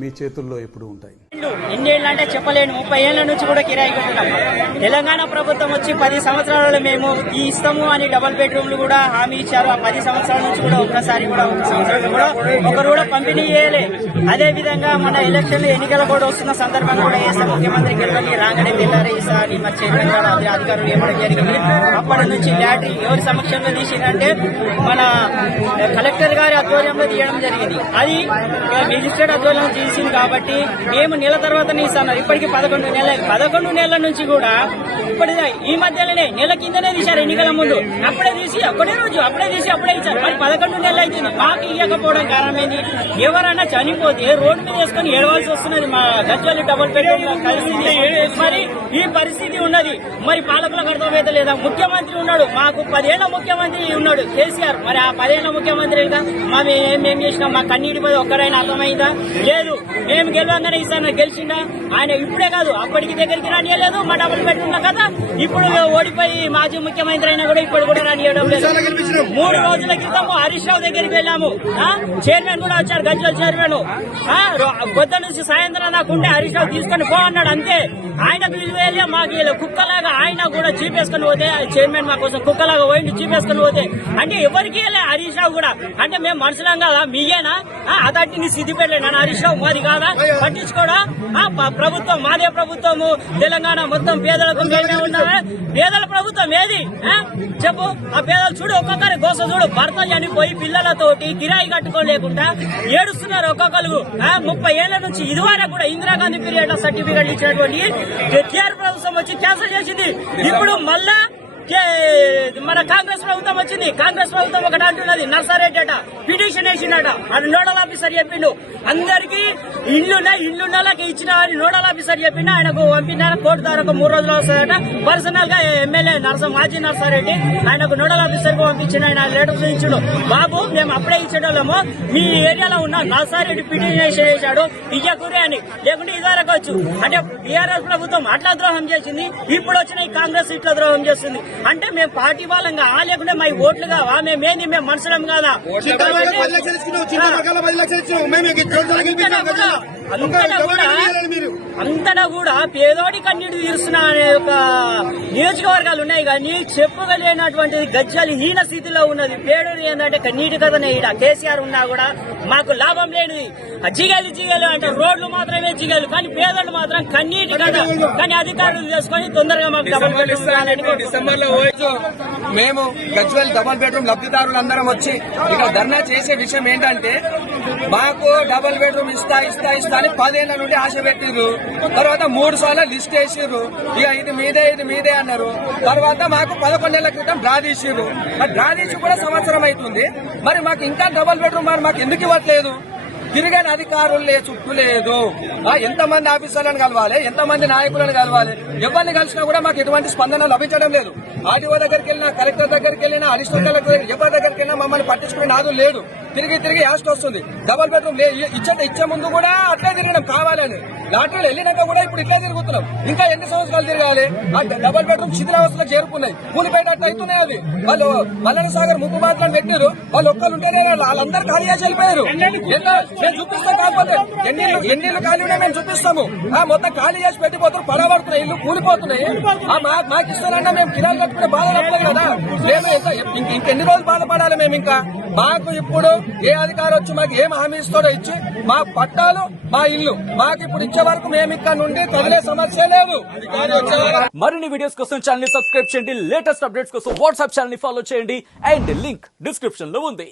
మీ చేతుల్లో ఎప్పుడు ఉంటాయి. ఎన్నేళ్ళు అంటే చెప్పలేను. ముప్పై ఏళ్ళ నుంచి కూడా కిరాయి కట్టున్నాం తెలంగాణ ప్రభుత్వం వచ్చి పది సంవత్సరాలలో మేము ఈ ఇస్తాము అని డబుల్ బెడ్రూమ్లు కూడా హామీ ఇచ్చారు. ఆ పది సంవత్సరాల నుంచి కూడా ఒక్కసారి కూడా ఒక సంవత్సరం కూడా ఒకరు కూడా పంపిణీ చేయలే. అదే విధంగా మన ఎలక్షన్లు ఎన్నికలు కూడా వస్తున్న సందర్భంగా కూడా వేస్తాం ముఖ్యమంత్రి గెలవని రాగానే తెల్లారే ఇస్తా అని మరి చైర్మన్ అధికారులు ఇవ్వడం జరిగింది. అప్పటి నుంచి బ్యాటరీ ఎవరి సమక్షంలో తీసిందంటే మన కలెక్టర్ గారి ఆధ్వర్యంలో తీయడం జరిగింది. అది మెజిస్ట్రేట్ ఆధ్వర్యంలో తీసింది కాబట్టి మేము నెల తర్వాత ఇస్తున్నారు ఇప్పటికి పదకొండు నెలల. పదకొండు నెలల నుంచి కూడా ఇప్పటి ఈ మధ్యలోనే నెల కిందనే తీశారు ఎన్నికల ముందు. అప్పుడే తీసి అప్పుడే రోజు అప్పుడే తీసి అప్పుడే ఇచ్చారు. మరి పదకొండు నెలలు అవుతుంది మాకు ఇవ్వకపోవడం కారణం ఏంది ఎవరైనా చనిపోతే రోడ్డు మీద వేసుకొని ఏడవలసి వస్తున్నది మా గజ్వల్లి డబుల్ బెడ్రూమ్ పరిస్థితి మరి ఈ పరిస్థితి ఉన్నది. మరి పాలకులకు అర్థమైతే లేదా? ముఖ్యమంత్రి ఉన్నాడు. మాకు పదేళ్ళ ముఖ్యమంత్రి ఉన్నాడు. కేసీఆర్. మరి ఆ పదేళ్ళ ముఖ్యమంత్రి మా మేము ఏం చేసినాం. మా కన్నీటి మీద ఒక్కరైనా అర్థమైందా? లేదు. మేము గెలవంగానే ఈసారి గెలిచిండా ఆయన ఇప్పుడే కాదు అప్పటికి దగ్గరికి రానియలేదు మా డబుల్ బెడ్రూమ్ కదా. ఇప్పుడు ఓడిపోయి మాజీ ముఖ్యమంత్రి అయినా కూడా ఇప్పుడు కూడా రానియడం లేదు. మూడు రోజుల క్రితం హరీష్ రావు దగ్గరికి వెళ్ళాము. ఆ, చైర్మన్ కూడా వచ్చారు గజ్వల్ చైర్మన్. పొద్దు నుంచి సాయంత్రం దాకా ఉంటే హరీష్ రావు తీసుకొని పో అన్నాడు అంతే. ఆయన పిలివేలే మాకు వీళ్ళు కుక్కలాగా ఆయన కూడా చీపేసుకొని పోతే ఆ చైర్మన్ మా కోసం కుక్కలాగా పోయింది చీపేసుకొని పోతే. అంటే ఎవరికి వెళ్ళే హరీష్ రావు కూడా అంటే మేము మనుషులం కదా? మీయేనా? అదట్టి నీ సిద్ధి పెట్టలేను హరీష్ రావు ఉపాధి కాదా? పట్టించుకోడా? ప్రభుత్వం మాదే ప్రభుత్వము. తెలంగాణ మొత్తం పేదలకు మేమే ఉన్నామే పేదల ప్రభుత్వం ఏది? చెప్పు. ఆ పేదలు చూడు ఒక్కొక్కరి గోస చూడు. భర్త చనిపోయి పిల్లలతోటి కిరాయి కట్టుకోలేకుండా ఏడుస్తున్నారు ఒక్కొక్కరు. ముప్పై ఏళ్ళ నుంచి ఇదివరకు కూడా ఇందిరాగాంధీ పీరియడ్లో సర్టిఫికెట్ ఇచ్చినటువంటి కేఆర్ ప్రభుత్వం వచ్చి క్యాన్సిల్ చేసింది. ఇప్పుడు మళ్ళా మన కాంగ్రెస్ ప్రభుత్వం వచ్చింది. కాంగ్రెస్ ప్రభుత్వం ఒకటి అంటున్నది నర్సారెడ్డి అట పిటిషన్ వేసిండట. అది నోడల్ ఆఫీసర్ చెప్పిండు. అందరికి ఇల్లున్న ఇల్లున్నలకి ఇచ్చిన అని నోడల్ ఆఫీసర్ చెప్పిండు. ఆయనకు పంపినారు కోర్టు ద్వారా ఒక మూడు రోజులు వస్తుందట. పర్సనల్గా ఎమ్మెల్యే నర్స మాజీ నర్సారెడ్డి ఆయనకు నోడల్ ఆఫీసర్కు పంపించిన ఆయన లెటర్ ఇచ్చిండు బాబు మేము అప్పుడే ఇచ్చేటోళ్ళము. మీ ఏరియాలో ఉన్న నర్సారెడ్డి పిటిషన్ వేసాడు ఇయ్యకూరే అని. లేకుంటే ఇదివరకు వచ్చు. అంటే బీఆర్ఎస్ ప్రభుత్వం అట్లా ద్రోహం చేసింది. ఇప్పుడు వచ్చిన ఈ కాంగ్రెస్ ఇట్లా ద్రోహం చేస్తుంది. అంటే మేము పార్టీ వాళ్ళంగా ఆ లేకుంటే మా ఓట్లు కావా? మేమేంది మేము మనుషులం కాదా? అంతటా కూడా పేదోడి కన్నీటి తీరుస్తున్న అనే ఒక నియోజకవర్గాలు ఉన్నాయి కానీ చెప్పుకోలేనటువంటిది గజ్జాలి హీన స్థితిలో ఉన్నది. పేదోడి ఏంటంటే కన్నీటి కథనే ఈడ. కేసీఆర్ ఉన్నా కూడా మాకు లాభం లేనిది. జిగేలు జిగేలు అంటే రోడ్లు మాత్రమే జిగేలు కానీ పేదోళ్ళు మాత్రం కన్నీటి కథ కానీ అధికారులు చేసుకొని తొందరగా మాకు డబుల్ బెడ్రూమ్ మేము గజ్వెల్ డబల్ బెడ్రూమ్ లబ్ధిదారులందరం వచ్చి ఇక్కడ ధర్నా చేసే విషయం ఏంటంటే మాకు డబల్ బెడ్రూమ్ ఇస్తా ఇస్తా ఇస్తా అని పదేళ్ళ నుండి ఆశ పెట్టిర్రు. తర్వాత మూడు సార్లు లిస్ట్ వేసిర్రు. ఇక ఇది మీదే ఇది మీదే అన్నారు. తర్వాత మాకు పదకొండేళ్ళ క్రితం డ్రా తీసిర్రు మరి డ్రా తీసి కూడా సంవత్సరం అవుతుంది. మరి మాకు ఇంకా డబల్ బెడ్రూమ్ మరి మాకు ఎందుకు ఇవ్వట్లేదు? తిరిగిన అధికారులు లే చుట్టూ లేదు. ఎంతమంది ఆఫీసర్లను కలవాలి ఎంతమంది నాయకులను కలవాలి? ఎవరిని కలిసినా కూడా మాకు ఎటువంటి స్పందన లభించడం లేదు. ఆర్డీఓ దగ్గరికి వెళ్ళినా కలెక్టర్ దగ్గరికి వెళ్ళినా అడిషనల్ కలెక్టర్ దగ్గర ఎవరి దగ్గరికి వెళ్ళినా మమ్మల్ని పట్టించుకునే నాదు లేడు తిరిగి తిరిగి యాస్ట్ వస్తుంది. డబల్ బెడ్రూమ్ ఇచ్చే ఇచ్చే ముందు కూడా అట్లే తిరగడం కావాలని లాటరీలు వెళ్ళినాక కూడా ఇప్పుడు ఇట్లే తిరుగుతున్నాం. ఇంకా ఎన్ని సంవత్సరాలు తిరగాలి? ఆ డబల్ బెడ్రూమ్ శిథిలావస్థలో చేరుకున్నాయి. కూలిపోయేటట్టు అవుతున్నాయి అది వాళ్ళు మల్లన సాగర్ ముప్పు మాత్రం పెట్టారు వాళ్ళు ఒక్కరు ఉంటేనే వాళ్ళందరూ ఖాళీ చేసి వెళ్ళిపోయారు మేము చూపిస్తాం కాకపోతే ఎన్ని ఎన్ని ఇళ్ళు ఖాళీ ఉన్నాయి మేము చూపిస్తాము. ఆ మొత్తం ఖాళీ చేసి పెట్టిపోతారు పడబడుతున్నాయి ఇల్లు కూలిపోతున్నాయి. ఆ మాకు ఇస్తారన్నా మేము కిరాలు కట్టుకునే బాధ కదా. మేము ఇంకా ఇంకెన్ని రోజులు బాధపడాలి మేము ఇంకా? మాకు ఇప్పుడు ఏ అధికారి వచ్చి మాకు ఏం హామీ ఇస్తాడో ఇచ్చి మా పట్టాలు మా ఇల్లు మాకు ఇప్పుడు ఇచ్చే వరకు మేము ఇక్కడ నుండి కదిలే సమస్య లేవు. మరిన్ని వీడియోస్ కోసం ఛానల్ సబ్స్క్రైబ్ చేయండి. లేటెస్ట్ అప్డేట్స్ కోసం వాట్సాప్ ఛానల్ ఫాలో చేయండి. అండ్ లింక్ డిస్క్రిప్షన్లో ఉంది.